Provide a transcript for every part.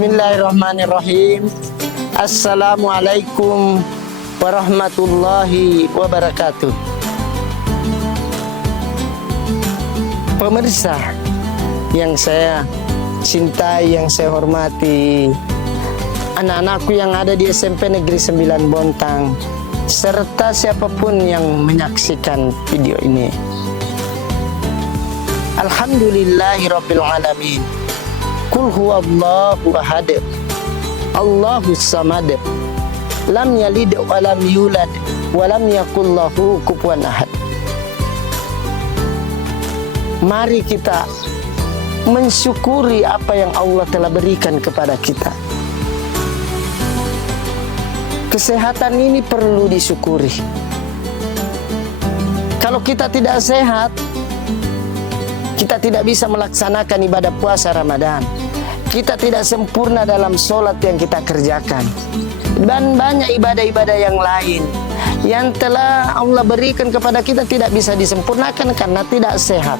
Bismillahirrahmanirrahim. Assalamualaikum warahmatullahi wabarakatuh. Pemirsa yang saya cintai, yang saya hormati, anak-anakku yang ada di SMP Negeri 9 Bontang, serta siapapun yang menyaksikan video ini. Alhamdulillahirabbil alamin. Qul huwallahu ahad. Allahus samad. Lam yalid wa lam yulad wa lam yakul lahu kufuwan ahad. Mari kita mensyukuri apa yang Allah telah berikan kepada kita. Kesehatan ini perlu disyukuri. Kalau kita tidak sehat, kita tidak bisa melaksanakan ibadah puasa Ramadan. Kita tidak sempurna dalam sholat yang kita kerjakan. Dan banyak ibadah-ibadah yang lain yang telah Allah berikan kepada kita tidak bisa disempurnakan karena tidak sehat.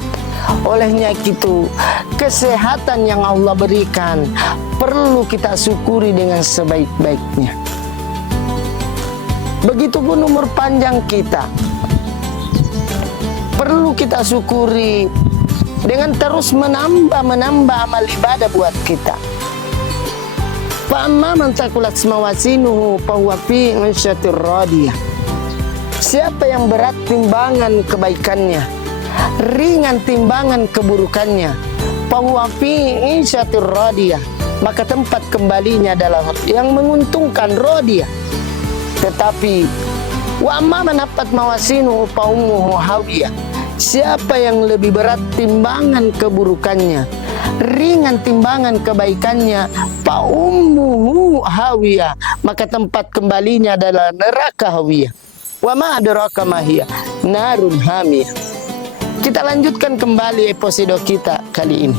Olehnya itu, kesehatan yang Allah berikan perlu kita syukuri dengan sebaik-baiknya. Begitupun umur panjang kita perlu kita syukuri dengan terus menambah amal ibadah buat kita. Fa'amma man taqulat mawazinuhu fahuwa fi 'ishatir radiyah. Siapa yang berat timbangan kebaikannya, ringan timbangan keburukannya, fahuwa fi 'ishatir radiyah, maka tempat kembalinya adalah yang menguntungkan, radiyah. Tetapi wa amma man haffat mawazinuhu fa ummuhu hawiyah. Siapa yang lebih berat timbangan keburukannya, ringan timbangan kebaikannya, fa ummuhu hawiyah, maka tempat kembalinya adalah neraka hawiyah. Wa ma adraka ma hiya narun hamiyah. Kita lanjutkan kembali episode kita kali ini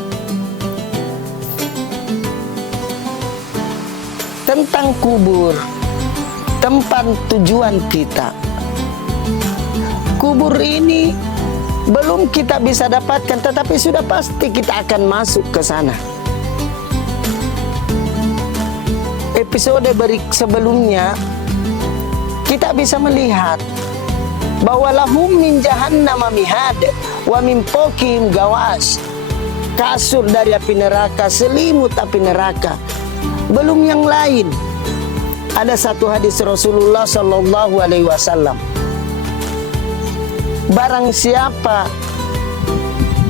tentang kubur, tempat tujuan kita. Kubur ini belum kita bisa dapatkan, tetapi sudah pasti kita akan masuk ke sana. Episode sebelumnya kita bisa melihat bahwa lahum min jahannam mihad wa min fawqihim gawas. Kasur dari api neraka, selimut api neraka. Belum yang lain. Ada satu hadis Rasulullah sallallahu alaihi wasallam. Barang siapa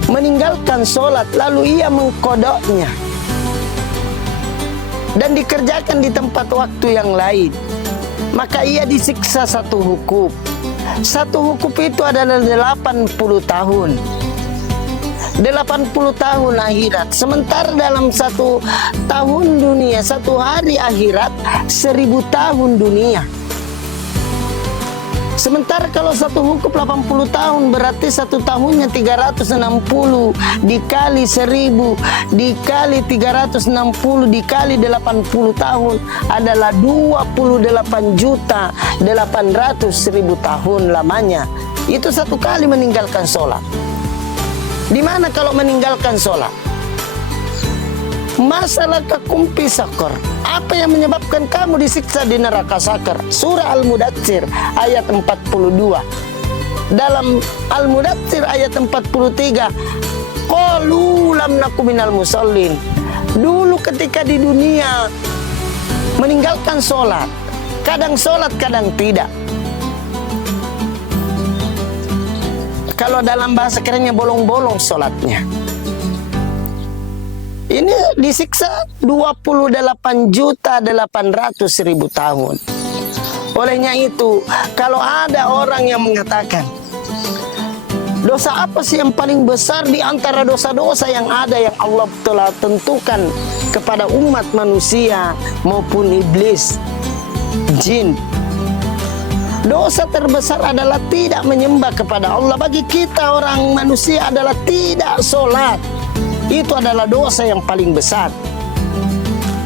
meninggalkan sholat lalu ia mengkodoknya dan dikerjakan di tempat waktu yang lain, maka ia disiksa satu hukum. Satu hukum itu adalah 80 tahun. 80 tahun akhirat. Sementara dalam satu tahun dunia, satu hari akhirat 1000 tahun dunia. Sementara kalau satu hukum 80 tahun berarti satu tahunnya 360 dikali 1000 dikali 360 dikali 80 tahun adalah 28.800.000 tahun lamanya. Itu satu kali meninggalkan sholat. Di mana kalau meninggalkan sholat? Masalah kekumpi sakor. Apa yang menyebabkan kamu disiksa di neraka sakar? Surah Al-Mudatsir ayat 42. Dalam Al-Mudatsir ayat 43, qalu lam naku minal musallin. Dulu ketika di dunia meninggalkan sholat, kadang tidak. Kalau dalam bahasa kerennya bolong-bolong sholatnya. Ini disiksa 28.800.000 tahun. Olehnya itu, kalau ada orang yang mengatakan, dosa apa sih yang paling besar di antara dosa-dosa yang ada yang Allah telah tentukan kepada umat manusia maupun iblis, jin? Dosa terbesar adalah tidak menyembah kepada Allah. Bagi kita orang manusia adalah tidak sholat. Itu adalah dosa yang paling besar.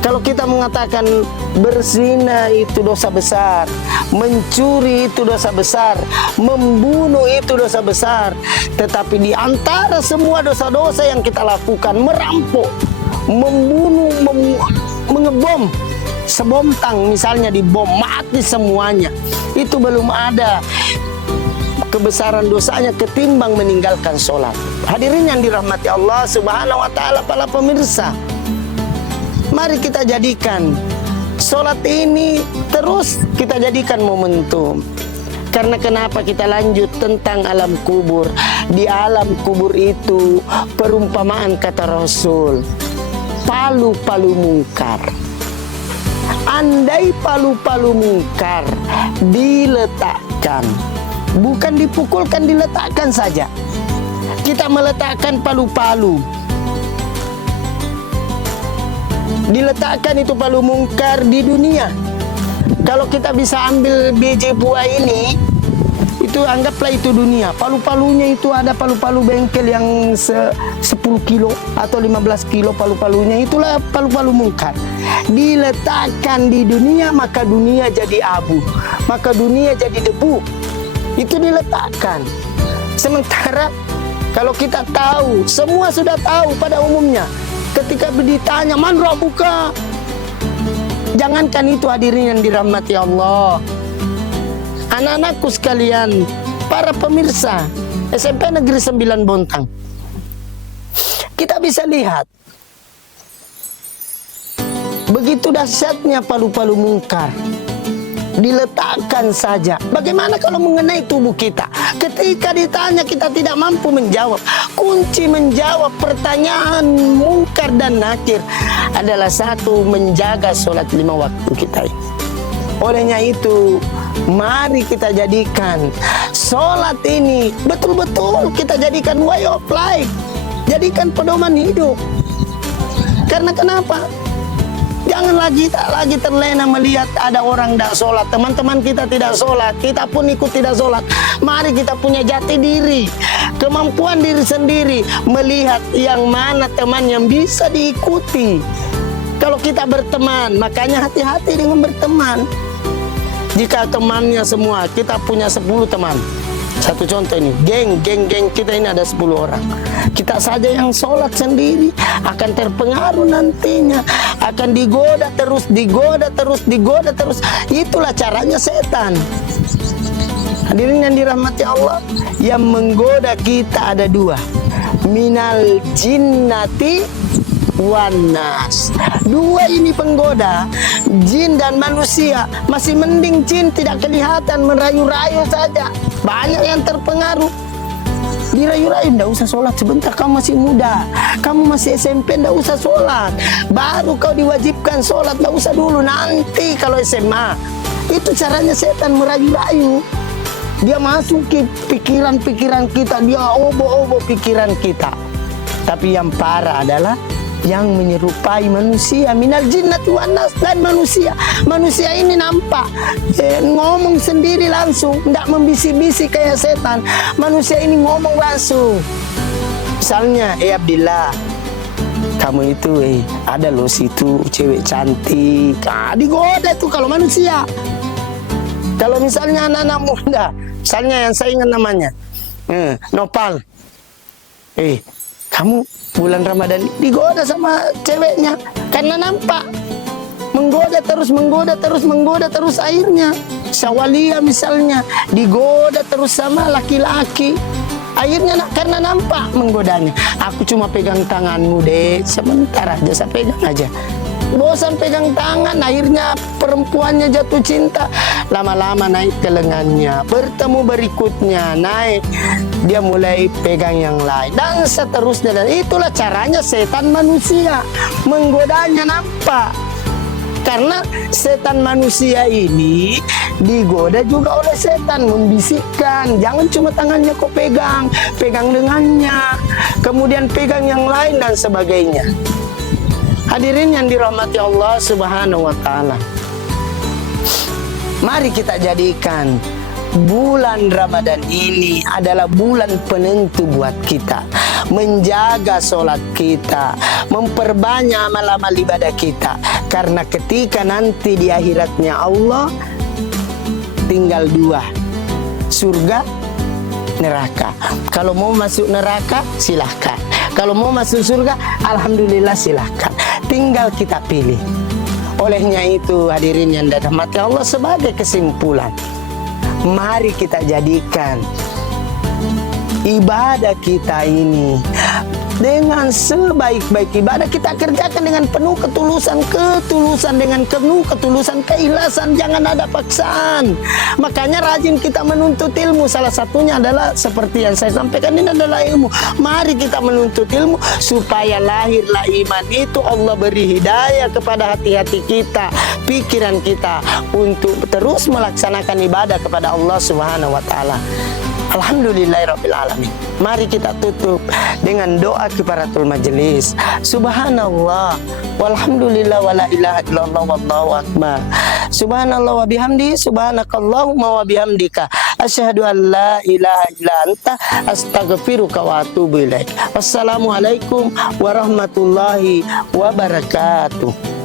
Kalau kita mengatakan berzina itu dosa besar, mencuri itu dosa besar, membunuh itu dosa besar, tetapi di antara semua dosa-dosa yang kita lakukan, merampok, membunuh, ngebom sebontang, misalnya dibom mati semuanya, itu belum ada kebesaran dosanya ketimbang meninggalkan sholat. Hadirin yang dirahmati Allah Subhanahu wa ta'ala, para pemirsa, mari kita jadikan sholat ini terus kita jadikan momentum. Karena kenapa kita lanjut tentang alam kubur? Di alam kubur itu perumpamaan kata Rasul, palu-palu mungkar. Andai palu-palu mungkar diletakkan, bukan dipukulkan, diletakkan saja. Kita meletakkan palu-palu, diletakkan itu palu mungkar di dunia. Kalau kita bisa ambil biji buah ini, itu anggaplah itu dunia. Palu-palunya itu ada palu-palu bengkel yang 10 kilo atau 15 kilo palu-palunya, itulah palu-palu mungkar. Diletakkan di dunia, maka dunia jadi abu, maka dunia jadi debu. Itu diletakkan. Sementara kalau kita tahu, semua sudah tahu pada umumnya, ketika ditanya man rabbuka, jangankan itu hadirin yang dirahmati Allah, anak-anakku sekalian, para pemirsa SMP Negeri 9 Bontang, kita bisa lihat begitu dahsyatnya palu-palu mungkar. Diletakkan saja. Bagaimana kalau mengenai tubuh kita? Ketika ditanya kita tidak mampu menjawab. Kunci menjawab pertanyaan mungkar dan nakir adalah satu, menjaga sholat 5 waktu kita. Olehnya itu, mari kita jadikan sholat ini betul-betul kita jadikan way of life, jadikan pedoman hidup. Karena kenapa? Jangan lagi terlena melihat ada orang tidak sholat, teman-teman kita tidak sholat, kita pun ikut tidak sholat. Mari kita punya jati diri, kemampuan diri sendiri, melihat yang mana teman yang bisa diikuti. Kalau kita berteman, makanya hati-hati dengan berteman. Jika temannya semua, kita punya 10 teman. Satu contoh ini, geng kita ini ada 10 orang. Kita saja yang sholat sendiri akan terpengaruh nantinya, akan digoda terus. Itulah caranya setan. Hadirin yang dirahmati Allah, yang menggoda kita ada 2, minal jinnati wanas. 2 ini penggoda, jin dan manusia. Masih mending jin tidak kelihatan, merayu-rayu saja. Banyak yang terpengaruh, dirayu-rayu, ndak usah sholat sebentar, kamu masih muda, kamu masih SMP, ndak usah sholat, baru kau diwajibkan sholat, ndak usah dulu, nanti kalau SMA. Itu caranya setan, merayu-rayu. Dia masuk ke pikiran-pikiran kita, dia obo-obo pikiran kita. Tapi yang parah adalah yang menyerupai manusia, minal jinnati wan nas, dan manusia. Manusia ini nampak ngomong sendiri langsung, tidak membisik-bisik kayak setan. Manusia ini ngomong langsung. Misalnya, Abdillah, kamu itu ada loh situ cewek cantik. Digoda tuh kalau manusia. Kalau misalnya anak-anak muda, misalnya yang saya ingat namanya Nopal, kamu bulan Ramadan digoda sama ceweknya karena nampak, menggoda terus, akhirnya Syawalia misalnya digoda terus sama laki-laki, akhirnya karena nampak menggodanya. Aku cuma pegang tanganmu deh, sebentar aja, saya pegang aja. Bosan pegang tangan, akhirnya perempuannya jatuh cinta, lama-lama naik ke lengannya, bertemu berikutnya naik, dia mulai pegang yang lain, dan seterusnya. Dan itulah caranya setan manusia, menggodanya nampak. Karena setan manusia ini digoda juga oleh setan, membisikkan, jangan cuma tangannya kau pegang, pegang dengannya, kemudian pegang yang lain dan sebagainya. Hadirin yang dirahmati Allah Subhanahu wa ta'ala, mari kita jadikan bulan Ramadan ini adalah bulan penentu buat kita, menjaga sholat kita, memperbanyak amal-amal ibadah kita. Karena ketika nanti di akhiratnya Allah tinggal 2, surga, neraka. Kalau mau masuk neraka silahkan, kalau mau masuk surga alhamdulillah silahkan. Tinggal kita pilih Olehnya itu hadirin yang dirahmati Allah, sebagai kesimpulan, mari kita jadikan ibadah kita ini dengan sebaik-baik ibadah, kita kerjakan dengan penuh ketulusan, dengan penuh ketulusan, keikhlasan, jangan ada paksaan. Makanya rajin kita menuntut ilmu, salah satunya adalah seperti yang saya sampaikan ini adalah ilmu. Mari kita menuntut ilmu supaya lahirlah iman itu, Allah beri hidayah kepada hati-hati kita, pikiran kita untuk terus melaksanakan ibadah kepada Allah Subhanahu wa taala. Alhamdulillahirrabbilalamin. Mari kita tutup dengan doa kifaratul majelis. Subhanallah walhamdulillah wala ilaha illallah wallahu akbar. Subhanallah wa bihamdi, subhanakallahumma wa bihamdika, asyhadu an la ilaha illa anta, astaghfiruka wa atubu ilaik. Wassalamualaikum warahmatullahi wabarakatuh.